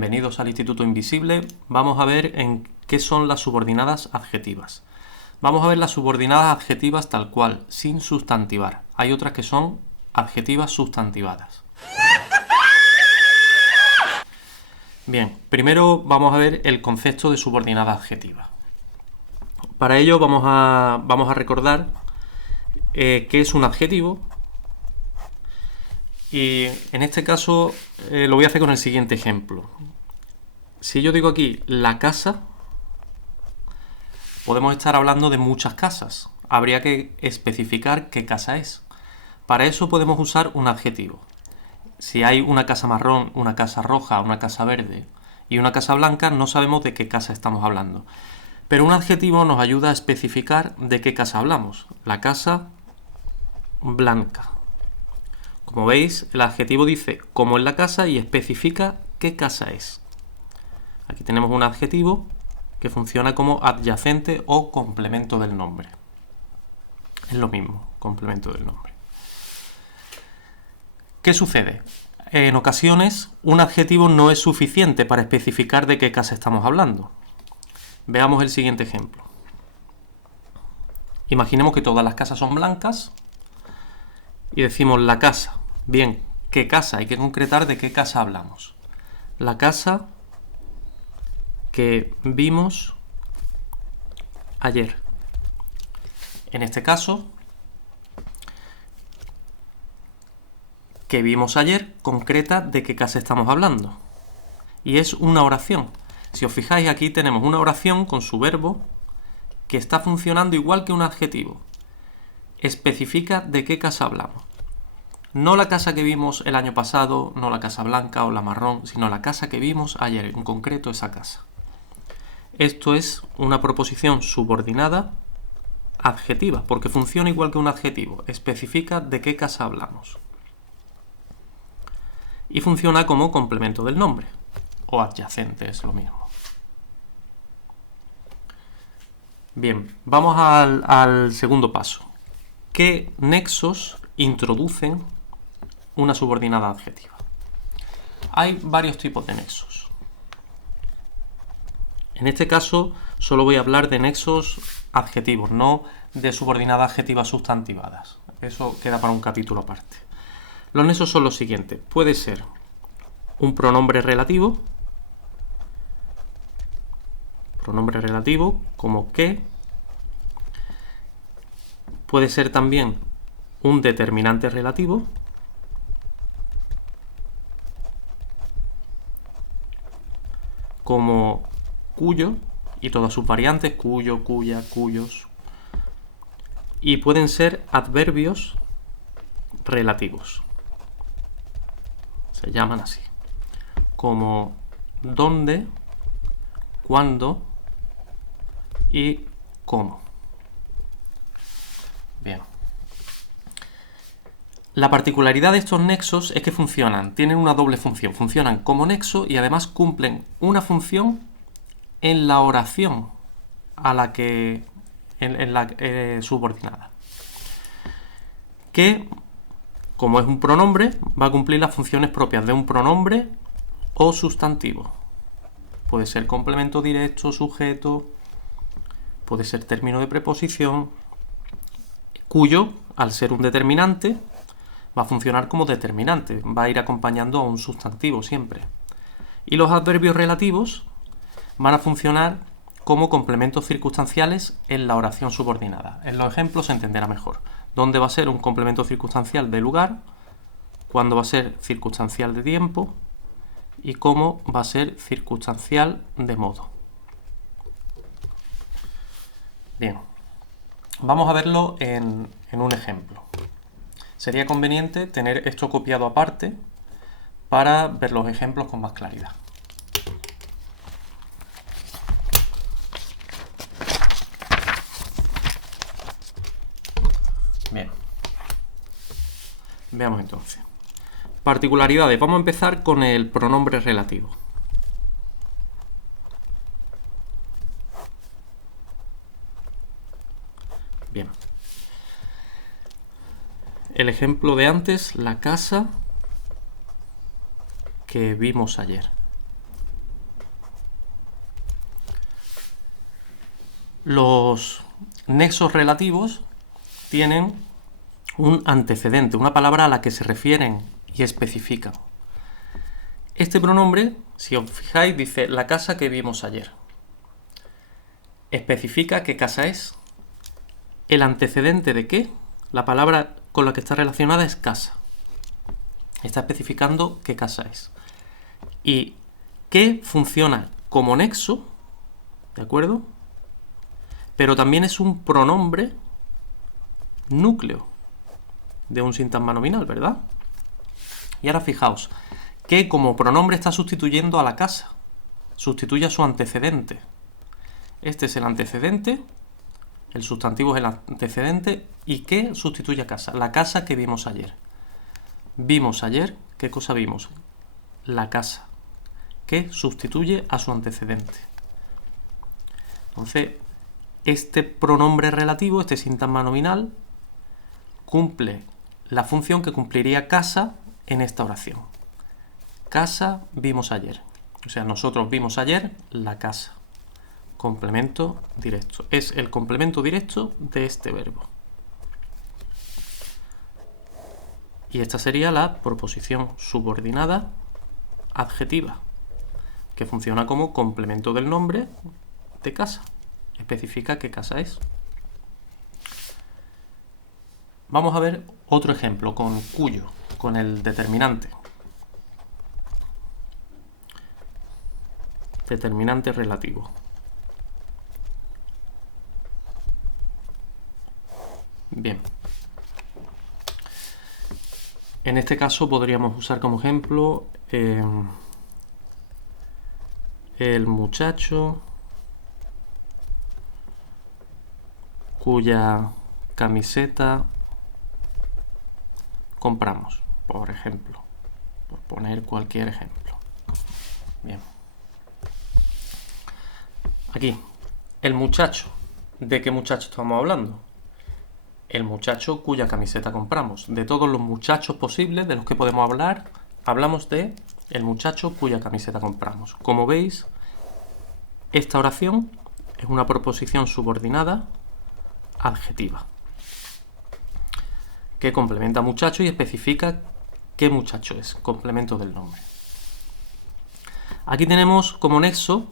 bienvenidos al Instituto Invisible. Vamos a ver en qué son las subordinadas adjetivas. Vamos a ver las subordinadas adjetivas tal cual, sin sustantivar. Hay otras que son adjetivas sustantivadas. Bien, primero vamos a ver el concepto de subordinada adjetiva. Para ello vamos a recordar qué es un adjetivo. Y en este caso lo voy a hacer con el siguiente ejemplo. Si yo digo aquí la casa, podemos estar hablando de muchas casas. Habría que especificar qué casa es. Para eso podemos usar un adjetivo. Si hay una casa marrón, una casa roja, una casa verde y una casa blanca, no sabemos de qué casa estamos hablando. Pero un adjetivo nos ayuda a especificar de qué casa hablamos. La casa blanca. Como veis, el adjetivo dice cómo es la casa y especifica qué casa es. Aquí tenemos un adjetivo que funciona como adyacente o complemento del nombre. Es lo mismo, complemento del nombre. ¿Qué sucede? En ocasiones, un adjetivo no es suficiente para especificar de qué casa estamos hablando. Veamos el siguiente ejemplo. Imaginemos que todas las casas son blancas y decimos la casa. Bien, ¿qué casa? Hay que concretar de qué casa hablamos. La casa que vimos ayer. En este caso, que vimos ayer concreta de qué casa estamos hablando. Y es una oración. Si os fijáis, aquí tenemos una oración con su verbo que está funcionando igual que un adjetivo. Especifica de qué casa hablamos. No la casa que vimos el año pasado, no la casa blanca o la marrón, sino la casa que vimos ayer, en concreto esa casa. Esto es una proposición subordinada adjetiva, porque funciona igual que un adjetivo. Especifica de qué casa hablamos. Y funciona como complemento del nombre, o adyacente, es lo mismo. Bien, vamos al segundo paso. ¿Qué nexos introducen una subordinada adjetiva? Hay varios tipos de nexos. En este caso solo voy a hablar de nexos adjetivos, no de subordinadas adjetivas sustantivadas. Eso queda para un capítulo aparte. Los nexos son los siguientes. Puede ser un pronombre relativo como que. Puede ser también un determinante relativo, como cuyo y todas sus variantes, cuyo, cuya, cuyos. Y pueden ser adverbios relativos. Se llaman así. Como dónde, cuándo y cómo. Bien. La particularidad de estos nexos es que tienen una doble función. Funcionan como nexo y además cumplen una función en la oración a la que subordinada. Que, como es un pronombre, va a cumplir las funciones propias de un pronombre o sustantivo. Puede ser complemento directo, sujeto, puede ser término de preposición, cuyo, al ser un determinante, va a funcionar como determinante, va a ir acompañando a un sustantivo siempre. Y los adverbios relativos van a funcionar como complementos circunstanciales en la oración subordinada. En los ejemplos se entenderá mejor. ¿Dónde va a ser un complemento circunstancial de lugar? ¿Cuándo va a ser circunstancial de tiempo? Y cómo va a ser circunstancial de modo. Bien, vamos a verlo en un ejemplo. Sería conveniente tener esto copiado aparte para ver los ejemplos con más claridad. Bien. Veamos entonces. Particularidades. Vamos a empezar con el pronombre relativo. Bien. El ejemplo de antes, la casa que vimos ayer. Los nexos relativos tienen un antecedente, una palabra a la que se refieren y especifican. Este pronombre, si os fijáis, dice la casa que vimos ayer. Especifica qué casa es. ¿El antecedente de qué? La palabra con la que está relacionada es casa. Está especificando qué casa es. Y qué funciona como nexo, ¿de acuerdo? Pero también es un pronombre núcleo de un sintagma nominal, ¿verdad? Y ahora fijaos, que como pronombre está sustituyendo a la casa, sustituye a su antecedente. Este es el antecedente, el sustantivo es el antecedente, ¿y qué sustituye a casa? La casa que vimos ayer. Vimos ayer, ¿qué cosa vimos? La casa, que sustituye a su antecedente. Entonces, este pronombre relativo, este sintagma nominal, cumple la función que cumpliría casa en esta oración. Casa vimos ayer. O sea, nosotros vimos ayer la casa. Complemento directo. Es el complemento directo de este verbo. Y esta sería la proposición subordinada adjetiva, que funciona como complemento del nombre de casa. Especifica qué casa es. Vamos a ver otro ejemplo con cuyo, con el determinante. Determinante relativo. Bien. En este caso podríamos usar como ejemplo el muchacho cuya camiseta compramos, por ejemplo. Por poner cualquier ejemplo. Bien. Aquí, el muchacho. ¿De qué muchacho estamos hablando? El muchacho cuya camiseta compramos. De todos los muchachos posibles de los que podemos hablar, hablamos de el muchacho cuya camiseta compramos. Como veis, esta oración es una proposición subordinada adjetiva que complementa muchacho y especifica qué muchacho es, complemento del nombre. Aquí tenemos como nexo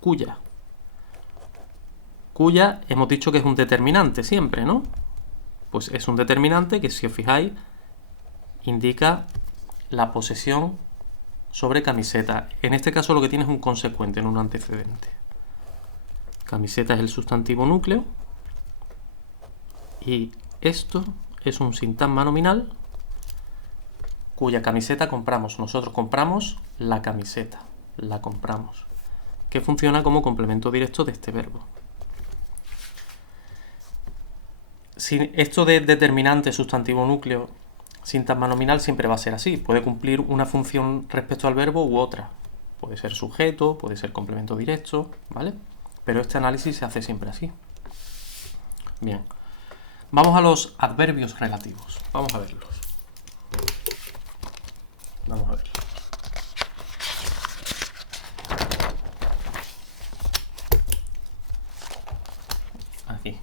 cuya. Cuya hemos dicho que es un determinante siempre, ¿no? Pues es un determinante que, si os fijáis, indica la posesión sobre camiseta. En este caso lo que tiene es un consecuente, no un antecedente. Camiseta es el sustantivo núcleo y esto es un sintagma nominal cuya camiseta compramos. Nosotros compramos la camiseta, la compramos, que funciona como complemento directo de este verbo. Si esto de determinante, sustantivo núcleo, sintagma nominal siempre va a ser así. Puede cumplir una función respecto al verbo u otra. Puede ser sujeto, puede ser complemento directo, ¿vale? Pero este análisis se hace siempre así. Bien. Vamos a los adverbios relativos. Vamos a verlos. Vamos a verlos. Aquí.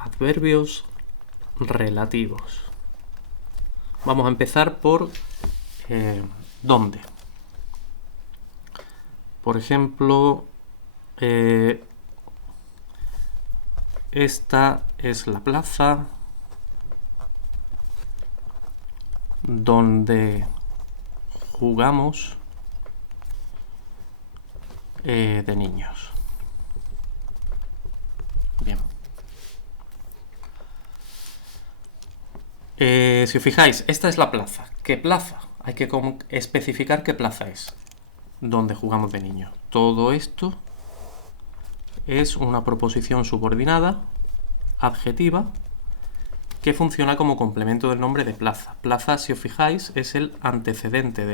Adverbios relativos. Vamos a empezar por ¿dónde? Por ejemplo, esta es la plaza donde jugamos de niños. Bien. Si os fijáis, esta es la plaza. ¿Qué plaza? Hay que especificar qué plaza es. Donde jugamos de niños. Todo esto es una proposición subordinada adjetiva que funciona como complemento del nombre de plaza. Plaza, si os fijáis, es el antecedente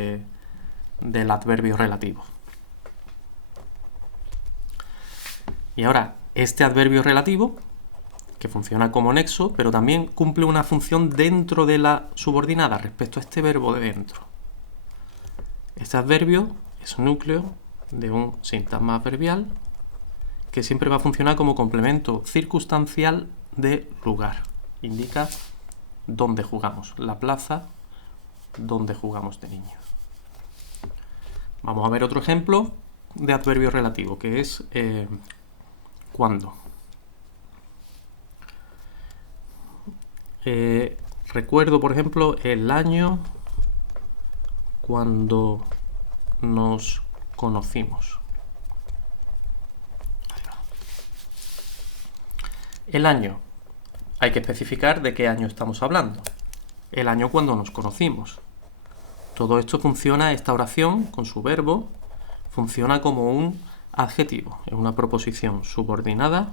del adverbio relativo. Y ahora, este adverbio relativo, que funciona como nexo, pero también cumple una función dentro de la subordinada respecto a este verbo de dentro. Este adverbio es núcleo de un sintagma adverbial que siempre va a funcionar como complemento circunstancial de lugar. Indica dónde jugamos, la plaza donde jugamos de niños. Vamos a ver otro ejemplo de adverbio relativo, que es cuándo. Recuerdo, por ejemplo, el año cuando nos conocimos. El año. Hay que especificar de qué año estamos hablando. El año cuando nos conocimos. Todo esto funciona, esta oración, con su verbo, funciona como un adjetivo. Es una proposición subordinada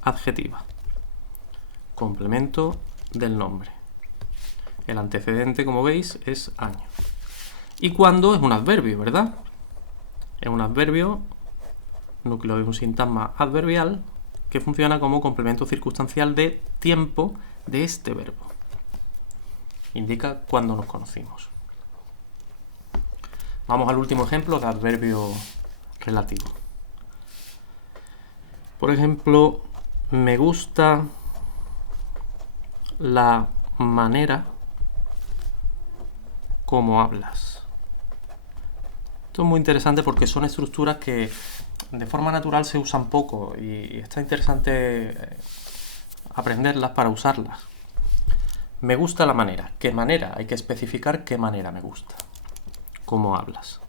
adjetiva. Complemento del nombre. El antecedente, como veis, es año. Y cuándo es un adverbio, ¿verdad? Es un adverbio, núcleo de un sintagma adverbial, que funciona como complemento circunstancial de tiempo de este verbo. Indica cuándo nos conocimos. Vamos al último ejemplo de adverbio relativo. Por ejemplo, me gusta la manera como hablas. Esto es muy interesante porque son estructuras que de forma natural se usan poco y está interesante aprenderlas para usarlas. Me gusta la manera. ¿Qué manera? Hay que especificar qué manera me gusta. ¿Cómo hablas?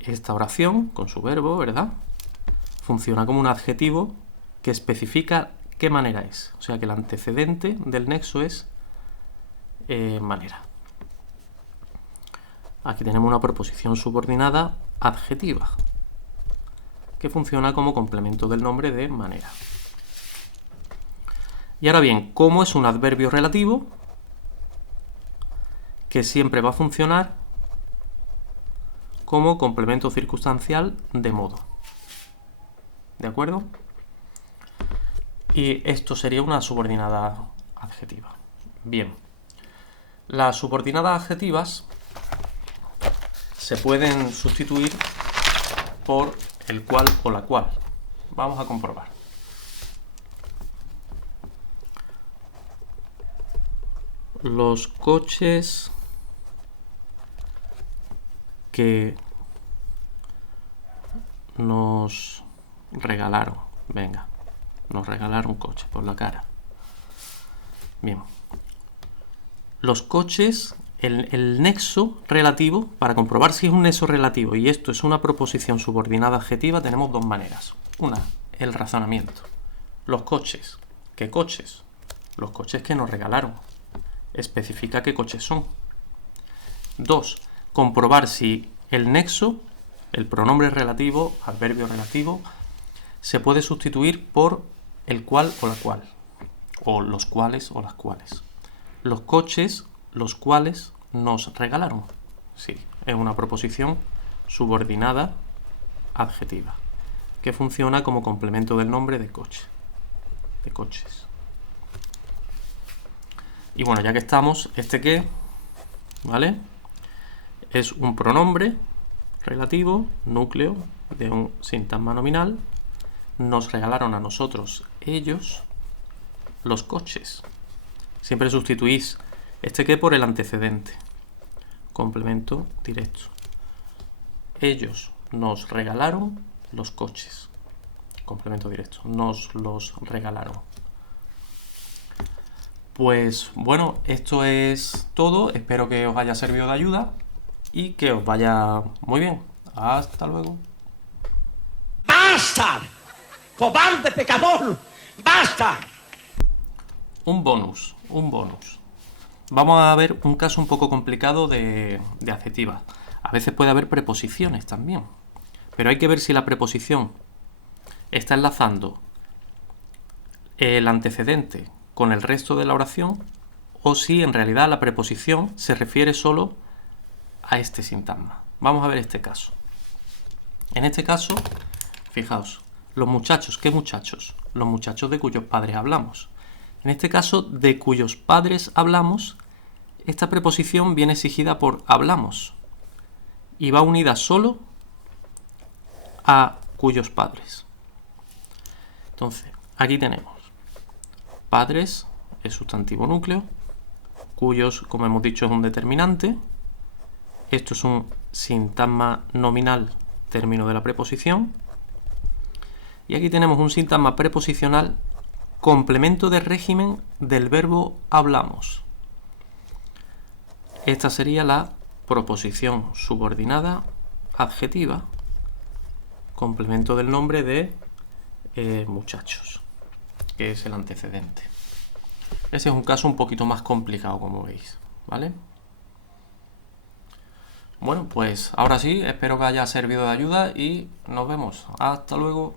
Esta oración, con su verbo, ¿verdad?, funciona como un adjetivo que especifica qué manera es. O sea que el antecedente del nexo es manera. Aquí tenemos una proposición subordinada adjetiva que funciona como complemento del nombre de manera. Y ahora bien, ¿cómo es un adverbio relativo? Que siempre va a funcionar como complemento circunstancial de modo. ¿De acuerdo? Y esto sería una subordinada adjetiva. Bien. Las subordinadas adjetivas se pueden sustituir por el cual o la cual. Vamos a comprobar. Los coches que nos regalaron. Venga, nos regalaron coches por la cara. Bien. Los coches, el nexo relativo, para comprobar si es un nexo relativo y esto es una proposición subordinada adjetiva, tenemos dos maneras. Una, el razonamiento. Los coches. ¿Qué coches? Los coches que nos regalaron. Especifica qué coches son. Dos, comprobar si el nexo, el pronombre relativo, adverbio relativo, se puede sustituir por el cual o la cual, o los cuales o las cuales. Los coches, los cuales nos regalaron. Sí, es una proposición subordinada adjetiva, que funciona como complemento del nombre de coche, de coches. Y bueno, ya que estamos, ¿este qué? ¿Vale? Es un pronombre relativo, núcleo de un sintagma nominal. Nos regalaron a nosotros, ellos, los coches. Siempre sustituís este qué por el antecedente. Complemento directo. Ellos nos regalaron los coches. Complemento directo. Nos los regalaron. Pues bueno, esto es todo. Espero que os haya servido de ayuda y que os vaya muy bien. Hasta luego. ¡Basta! ¡Cobarde pecador! ¡Basta! Un bonus. Vamos a ver un caso un poco complicado de adjetivas. A veces puede haber preposiciones también. Pero hay que ver si la preposición está enlazando el antecedente con el resto de la oración o si en realidad la preposición se refiere solo a este sintagma. Vamos a ver este caso. En este caso, fijaos, los muchachos, ¿qué muchachos? Los muchachos de cuyos padres hablamos. En este caso, de cuyos padres hablamos, esta preposición viene exigida por hablamos y va unida solo a cuyos padres. Entonces, aquí tenemos padres, es sustantivo núcleo, cuyos, como hemos dicho, es un determinante. Esto es un sintagma nominal, término de la preposición. Y aquí tenemos un sintagma preposicional, complemento de régimen del verbo hablamos. Esta sería la proposición subordinada adjetiva, complemento del nombre de muchachos, que es el antecedente. Ese es un caso un poquito más complicado, como veis, ¿vale? Bueno, pues ahora sí, espero que haya servido de ayuda y nos vemos. Hasta luego.